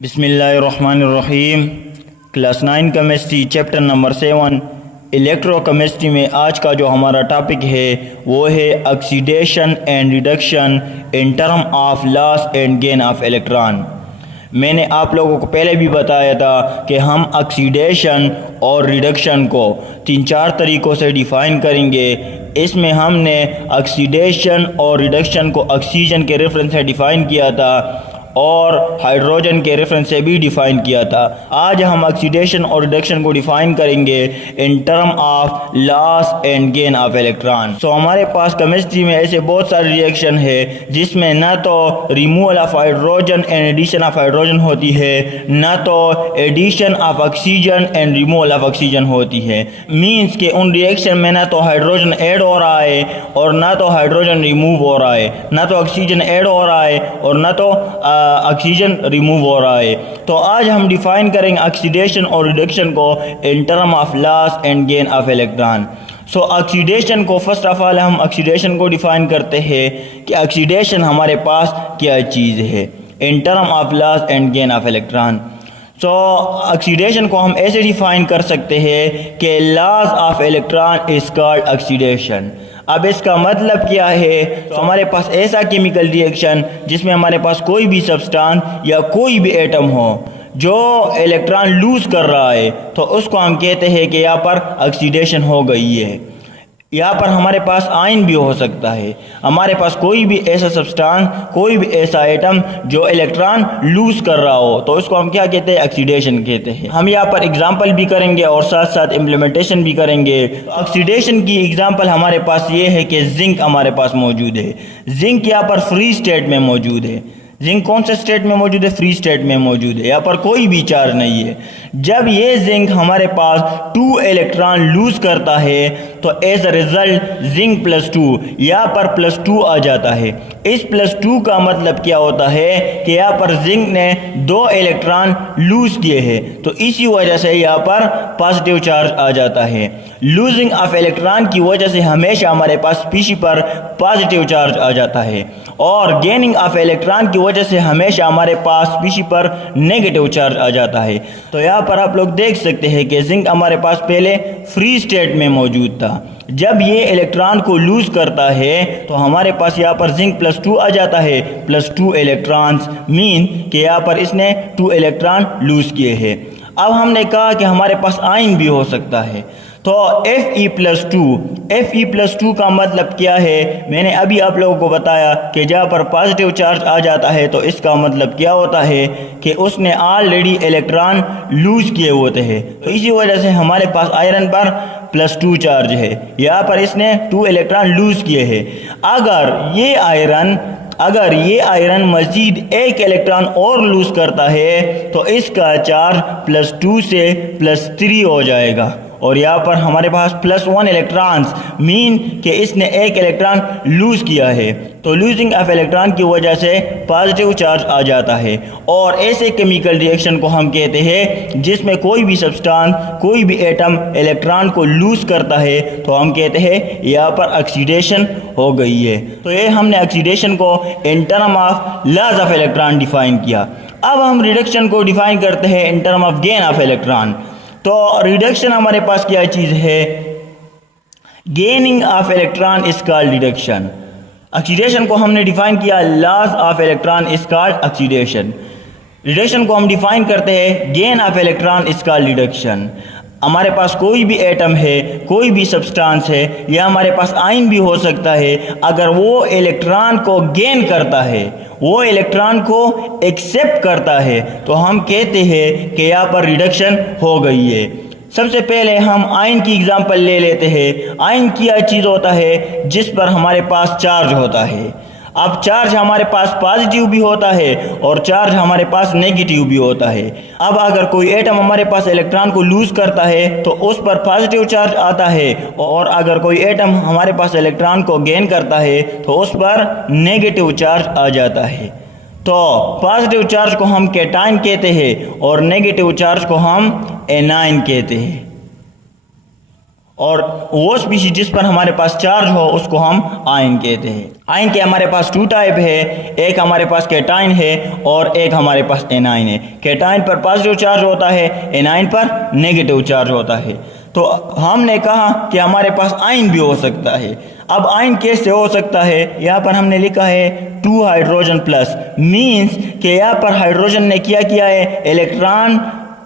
बिस्मिल्लाहिर्रहमानिर्रहीम। Class 9 chemistry chapter number 7 electrochemistry में आज का जो हमारा टॉपिक है वो है oxidation and reduction in term of loss and gain of electron. मैंने आप लोगों को पहले भी बताया था कि हम ऑक्सीडेशन और रिडक्शन को 3-4 तरीक़ों से डिफ़ाइन करेंगे। इसमें हमने ऑक्सीडेशन और रिडक्शन को ऑक्सीजन के रेफरेंस से डिफ़ाइन किया था और हाइड्रोजन के रेफरेंस से भी डिफ़ाइन किया था। आज हम ऑक्सीडेशन और रिडक्शन को डिफ़ाइन करेंगे in term of loss and gain of electron. So हमारे पास केमिस्ट्री में ऐसे बहुत सारे रिएक्शन है जिसमें ना तो removal of hydrogen and addition of hydrogen होती है, ना तो addition of oxygen and removal of oxygen होती है। मीन्स के उन रिएक्शन में ना तो हाइड्रोजन ऐड हो रहा है और ना तो हाइड्रोजन रिमूव हो रहा है, ना तो ऑक्सीजन ऐड हो रहा है और ना तो ऑक्सीजन रिमूव हो रहा है। तो आज हम डिफाइन करेंगे ऑक्सीडेशन और रिडक्शन को इन term of loss and gain of electron. So oxidation को फर्स्ट ऑफ ऑल हम ऑक्सीडेशन को डिफाइन करते हैं कि ऑक्सीडेशन हमारे पास क्या चीज़ है इन term of loss and gain of electron. So oxidation को हम ऐसे डिफाइन कर सकते हैं कि loss of electron is called oxidation. अब इसका मतलब क्या है? तो हमारे पास ऐसा केमिकल रिएक्शन जिसमें हमारे पास कोई भी सब्सटेंस या कोई भी एटम हो जो इलेक्ट्रॉन लूज कर रहा है तो उसको हम कहते हैं कि यहाँ पर ऑक्सीडेशन हो गई है। यहाँ पर हमारे पास आयन भी हो सकता है, हमारे पास कोई भी ऐसा सब्सटेंस, कोई भी ऐसा एटम जो इलेक्ट्रॉन लूज कर रहा हो तो उसको हम क्या कहते हैं? ऑक्सीडेशन कहते हैं। हम यहाँ पर एग्जांपल भी करेंगे और साथ साथ इम्प्लीमेंटेशन भी करेंगे। ऑक्सीडेशन की एग्जांपल हमारे पास ये है कि जिंक हमारे पास मौजूद है। जिंक यहाँ पर फ्री स्टेट में मौजूद है। जिंक कौन से स्टेट में मौजूद है? फ्री स्टेट में मौजूद है, यहाँ पर कोई भी चार्ज नहीं है। जब ये जिंक हमारे पास 2 इलेक्ट्रॉन लूज करता है तो एज अ रिजल्ट जिंक +2 यहाँ पर +2 आ जाता है। इस +2 का मतलब क्या होता है कि यहाँ पर जिंक ने 2 इलेक्ट्रॉन लूज किए हैं तो इसी वजह से यहाँ पर पॉजिटिव चार्ज आ जाता है। लूजिंग ऑफ इलेक्ट्रॉन की वजह से हमेशा हमारे पास स्पीशी पर पॉजिटिव चार्ज आ जाता है और गेनिंग ऑफ इलेक्ट्रॉन की वजह से हमेशा हमारे पास स्पीशी पर नेगेटिव चार्ज आ जाता है। तो यहाँ पर आप लोग देख सकते हैं कि जिंक हमारे पास पहले फ्री स्टेट में मौजूद था। जब ये इलेक्ट्रॉन को लूज करता है तो हमारे पास यहाँ पर जिंक +2 आ जाता है, +2 इलेक्ट्रॉन्स मीन कि यहाँ पर इसने 2 इलेक्ट्रॉन लूज किए हैं। अब हमने कहा कि हमारे पास आयन भी हो सकता है तो Fe+2 का मतलब क्या है? मैंने अभी आप लोगों को बताया कि जहाँ पर पॉजिटिव चार्ज आ जाता है तो इसका मतलब क्या होता है कि उसने ऑलरेडी इलेक्ट्रॉन लूज किए होते हैं। तो इसी वजह से हमारे पास आयरन पर +2 चार्ज है, यहाँ पर इसने 2 इलेक्ट्रॉन लूज किए हैं। अगर ये आयरन मजीद 1 इलेक्ट्रॉन और लूज करता है तो इसका चार्ज +2 से +3 हो जाएगा और यहाँ पर हमारे पास +1 इलेक्ट्रॉन्स मीन कि इसने 1 इलेक्ट्रॉन लूज किया है। तो लूजिंग ऑफ इलेक्ट्रॉन की वजह से पॉजिटिव चार्ज आ जाता है और ऐसे केमिकल रिएक्शन को हम कहते हैं जिसमें कोई भी सब्सटेंस, कोई भी एटम इलेक्ट्रॉन को लूज करता है तो हम कहते हैं यहाँ पर ऑक्सीडेशन हो गई है। तो ये हमने ऑक्सीडेशन को इन term of loss of electron define किया। अब हम रिडक्शन को डिफाइन करते हैं इन term of gain of electron. तो रिडक्शन हमारे पास क्या चीज़ है? Gaining of electron is called reduction. Oxidation को हमने डिफाइन किया, loss of electron is called oxidation. Reduction को हम डिफाइन करते हैं, gain of electron is called reduction. हमारे पास कोई भी एटम है, कोई भी सब्सटेंस है या हमारे पास आयन भी हो सकता है, अगर वो इलेक्ट्रॉन को गेन करता है, वो इलेक्ट्रॉन को एक्सेप्ट करता है तो हम कहते हैं कि यहाँ पर रिडक्शन हो गई है। सबसे पहले हम आयन की एग्जांपल ले लेते हैं। आयन क्या चीज़ होता है? जिस पर हमारे पास चार्ज होता है। अब चार्ज हमारे पास पॉजिटिव भी होता है और चार्ज हमारे पास नेगेटिव भी होता है। अब अगर कोई एटम हमारे पास इलेक्ट्रॉन को लूज करता है तो उस पर पॉजिटिव चार्ज आता है और अगर कोई एटम हमारे पास इलेक्ट्रॉन को गेन करता है तो उस पर नेगेटिव चार्ज आ जाता है। तो पॉजिटिव चार्ज को हम कैटायन कहते हैं और नेगेटिव चार्ज को हम एनायन कहते हैं। और वो स्पीशीज जिस पर हमारे पास चार्ज हो उसको हम आयन कहते हैं। आयन के हमारे पास 2 टाइप है, एक हमारे पास कैटाइन है और एक हमारे पास एनाइन है। कैटाइन पर पॉजिटिव चार्ज होता है, एनाइन पर नेगेटिव चार्ज होता है। तो हमने कहा कि हमारे पास आयन भी हो सकता है। अब आयन कैसे हो सकता है, यहाँ पर हमने लिखा है 2 हाइड्रोजन प्लस, मीन्स कि यहाँ पर हाइड्रोजन ने क्या किया है, इलेक्ट्रॉन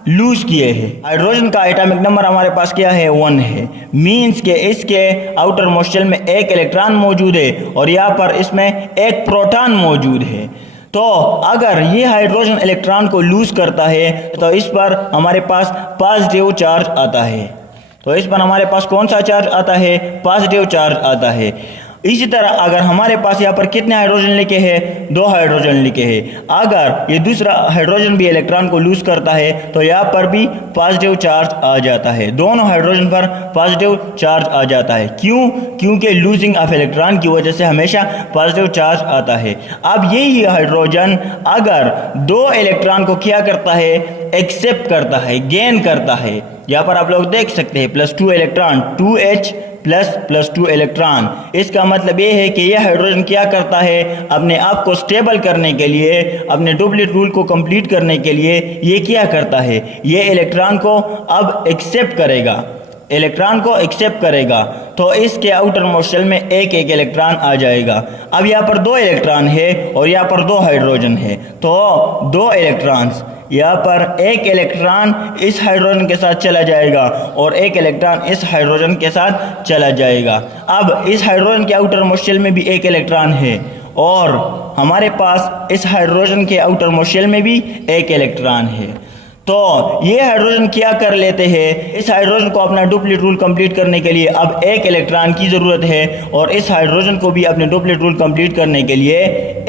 लूज किए हैं। हाइड्रोजन का एटॉमिक नंबर हमारे पास क्या है, 1 है, मीन्स के इसके आउटर मोस्ट शेल में एक इलेक्ट्रॉन मौजूद है और यहाँ पर इसमें एक प्रोटॉन मौजूद है। तो अगर ये हाइड्रोजन इलेक्ट्रॉन को लूज करता है तो इस पर हमारे पास पॉजिटिव चार्ज आता है। तो इस पर हमारे पास कौन सा चार्ज आता है, पॉजिटिव चार्ज आता है। इसी तरह अगर हमारे पास यहाँ पर कितने हाइड्रोजन लिखे हैं, 2 हाइड्रोजन लिखे हैं, अगर ये दूसरा हाइड्रोजन भी इलेक्ट्रॉन को लूज करता है तो यहाँ पर भी पॉजिटिव चार्ज आ जाता है, दोनों हाइड्रोजन पर पॉजिटिव चार्ज आ जाता है। क्यों? क्योंकि लूजिंग ऑफ इलेक्ट्रॉन की वजह से हमेशा पॉजिटिव चार्ज आता है। अब यही हाइड्रोजन अगर 2 इलेक्ट्रॉन को क्या करता है, एक्सेप्ट करता है, गेन करता है, यहाँ पर आप लोग देख सकते हैं +2 इलेक्ट्रॉन, 2H प्लस 2 इलेक्ट्रॉन। इसका मतलब ये है कि यह हाइड्रोजन क्या करता है, अपने आप को स्टेबल करने के लिए, अपने डुप्लीट रूल को कंप्लीट करने के लिए ये क्या करता है, ये इलेक्ट्रॉन को अब एक्सेप्ट करेगा, इलेक्ट्रॉन को एक्सेप्ट करेगा। तो इसके आउटर मोस्ट शेल में एक एक इलेक्ट्रॉन आ जाएगा। अब यहाँ पर 2 इलेक्ट्रॉन है और यहाँ पर 2 हाइड्रोजन है, तो 2 इलेक्ट्रॉन्स, यहाँ पर एक इलेक्ट्रॉन इस हाइड्रोजन के साथ चला जाएगा और एक इलेक्ट्रॉन इस हाइड्रोजन के साथ चला जाएगा। अब इस हाइड्रोजन के आउटर मोस्ट शेल में भी एक इलेक्ट्रॉन है और हमारे पास इस हाइड्रोजन के आउटर मोस्ट शेल में भी एक इलेक्ट्रॉन है। तो ये हाइड्रोजन क्या कर लेते हैं, इस हाइड्रोजन को अपना डुप्लीट रूल कंप्लीट करने के लिए अब एक इलेक्ट्रॉन की ज़रूरत है और इस हाइड्रोजन को भी अपने डुप्लीट रूल कंप्लीट करने के लिए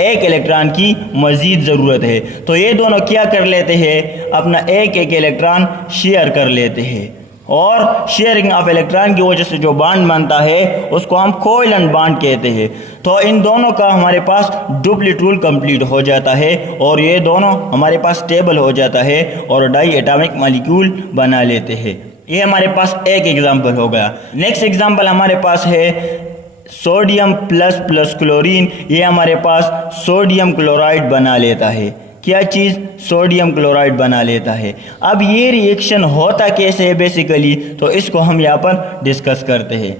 एक इलेक्ट्रॉन की मज़ीद ज़रूरत है। तो ये दोनों क्या कर लेते हैं, अपना एक एक इलेक्ट्रॉन शेयर कर लेते हैं और शेयरिंग ऑफ इलेक्ट्रॉन की वजह से जो बॉन्ड बनता है उसको हम कोवैलेंट बॉन्ड कहते हैं। तो इन दोनों का हमारे पास डुप्लीट रूल कंप्लीट हो जाता है और ये दोनों हमारे पास स्टेबल हो जाता है और डाई एटॉमिक मॉलिक्यूल बना लेते हैं। ये हमारे पास एक एग्जांपल हो गया। नेक्स्ट एग्जांपल हमारे पास है सोडियम प्लस क्लोरीन। ये हमारे पास सोडियम क्लोराइड बना लेता है। क्या चीज़, सोडियम क्लोराइड बना लेता है। अब ये रिएक्शन होता कैसे है बेसिकली, तो इसको हम यहाँ पर डिस्कस करते हैं।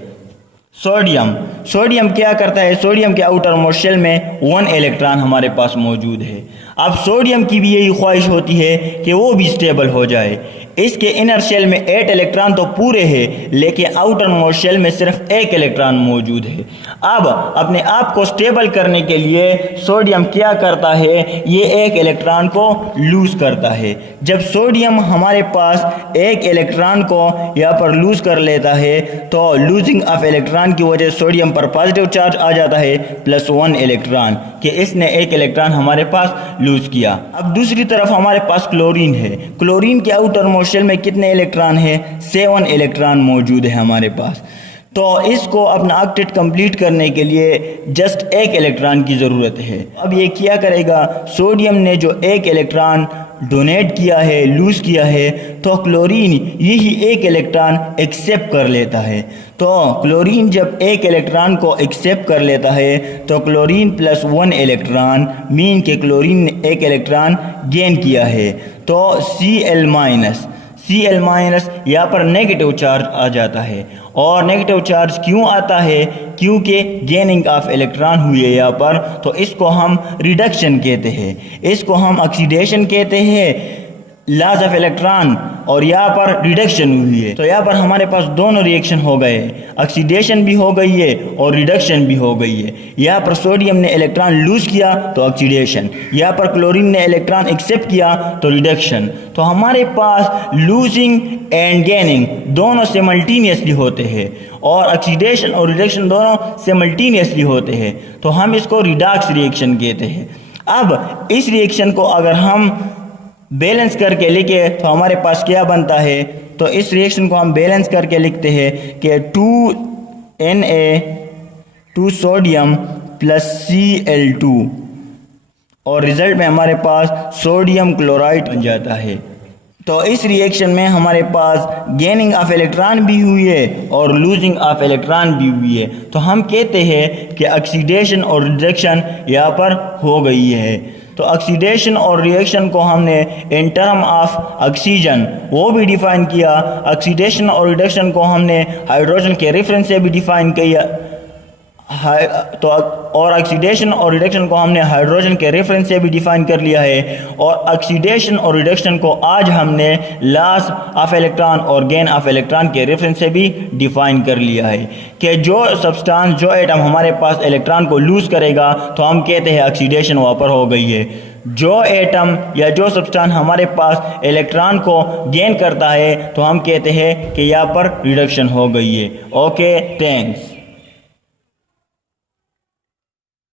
सोडियम क्या करता है, सोडियम के आउटर मोस्ट शेल में 1 इलेक्ट्रॉन हमारे पास मौजूद है। अब सोडियम की भी यही ख्वाहिश होती है कि वो भी स्टेबल हो जाए। इसके इनर शेल में 8 इलेक्ट्रॉन तो पूरे हैं, लेकिन आउटर मोस्ट शेल में सिर्फ 1 इलेक्ट्रॉन मौजूद है। अब अपने आप को स्टेबल करने के लिए सोडियम क्या करता है, ये 1 इलेक्ट्रॉन को लूज करता है। जब सोडियम हमारे पास 1 इलेक्ट्रॉन को यहाँ पर लूज कर लेता है तो लूजिंग ऑफ इलेक्ट्रॉन की वजह से सोडियम पर पॉजिटिव चार्ज आ जाता है +1 इलेक्ट्रॉन, कि इसने 1 इलेक्ट्रॉन हमारे पास लूज किया। अब दूसरी तरफ हमारे पास क्लोरीन है। क्लोरीन के आउटर मोस्ट शेल में कितने इलेक्ट्रॉन है, 7 इलेक्ट्रॉन मौजूद है हमारे पास। तो इसको अपना ऑक्टेट कंप्लीट करने के लिए जस्ट 1 इलेक्ट्रॉन की ज़रूरत है। अब ये क्या करेगा, सोडियम ने जो 1 इलेक्ट्रॉन डोनेट किया है, लूज किया है, तो क्लोरीन यही 1 इलेक्ट्रॉन एक्सेप्ट कर लेता है। तो क्लोरीन जब 1 इलेक्ट्रॉन को एक्सेप्ट कर लेता है तो क्लोरीन +1 इलेक्ट्रॉन, मीन के क्लोरीन ने 1 इलेक्ट्रॉन गेन किया है। तो Cl- यहाँ पर नेगेटिव चार्ज आ जाता है। और नेगेटिव चार्ज क्यों आता है, क्योंकि गेनिंग ऑफ इलेक्ट्रॉन हुई है यहाँ पर, तो इसको हम रिडक्शन कहते हैं, इसको हम ऑक्सीडेशन कहते हैं, लॉस ऑफ इलेक्ट्रॉन, और यहाँ पर रिडक्शन हुई है। तो यहाँ पर हमारे पास दोनों रिएक्शन हो गए, ऑक्सीडेशन भी हो गई है और रिडक्शन भी हो गई है। यहाँ पर सोडियम ने इलेक्ट्रॉन लूज किया तो ऑक्सीडेशन, यहाँ पर क्लोरीन ने इलेक्ट्रॉन एक्सेप्ट किया तो रिडक्शन। तो हमारे पास लूजिंग एंड गेनिंग दोनों सिमल्टेनियसली होते हैं और ऑक्सीडेशन और रिडक्शन दोनों सिमल्टेनियसली होते हैं। तो हम इसको रिडॉक्स रिएक्शन कहते हैं। अब इस रिएक्शन को अगर हम बैलेंस करके लिखे तो हमारे पास क्या बनता है, तो इस रिएक्शन को हम बैलेंस करके लिखते हैं कि 2Na2 सोडियम +Cl2 और रिजल्ट में हमारे पास सोडियम क्लोराइड बन जाता है। तो इस रिएक्शन में हमारे पास गेनिंग ऑफ इलेक्ट्रॉन भी हुई है और लूजिंग ऑफ इलेक्ट्रॉन भी हुई है। तो हम कहते हैं कि ऑक्सीडेशन और रिडक्शन यहाँ पर हो गई है। तो ऑक्सीडेशन और रिएक्शन को हमने इन टर्म ऑफ ऑक्सीजन वो भी डिफ़ाइन किया। ऑक्सीडेशन और रिडक्शन को हमने हाइड्रोजन के रेफरेंस से भी डिफ़ाइन किया। तो और ऑक्सीडेशन और रिडक्शन को हमने हाइड्रोजन के रेफरेंस से भी डिफ़ाइन कर लिया है। और ऑक्सीडेशन और रिडक्शन को आज हमने लॉस ऑफ इलेक्ट्रॉन और गेन ऑफ इलेक्ट्रॉन के रेफरेंस से भी डिफ़ाइन कर लिया है कि जो सब्सटेंस जो एटम हमारे पास इलेक्ट्रॉन को लूज़ करेगा तो हम कहते हैं ऑक्सीडेशन वहाँ पर हो गई है। जो एटम या जो सब्सटेंस हमारे पास इलेक्ट्रॉन को गेन करता है तो हम कहते हैं कि यहाँ पर रिडक्शन हो गई है। Okay, thanks.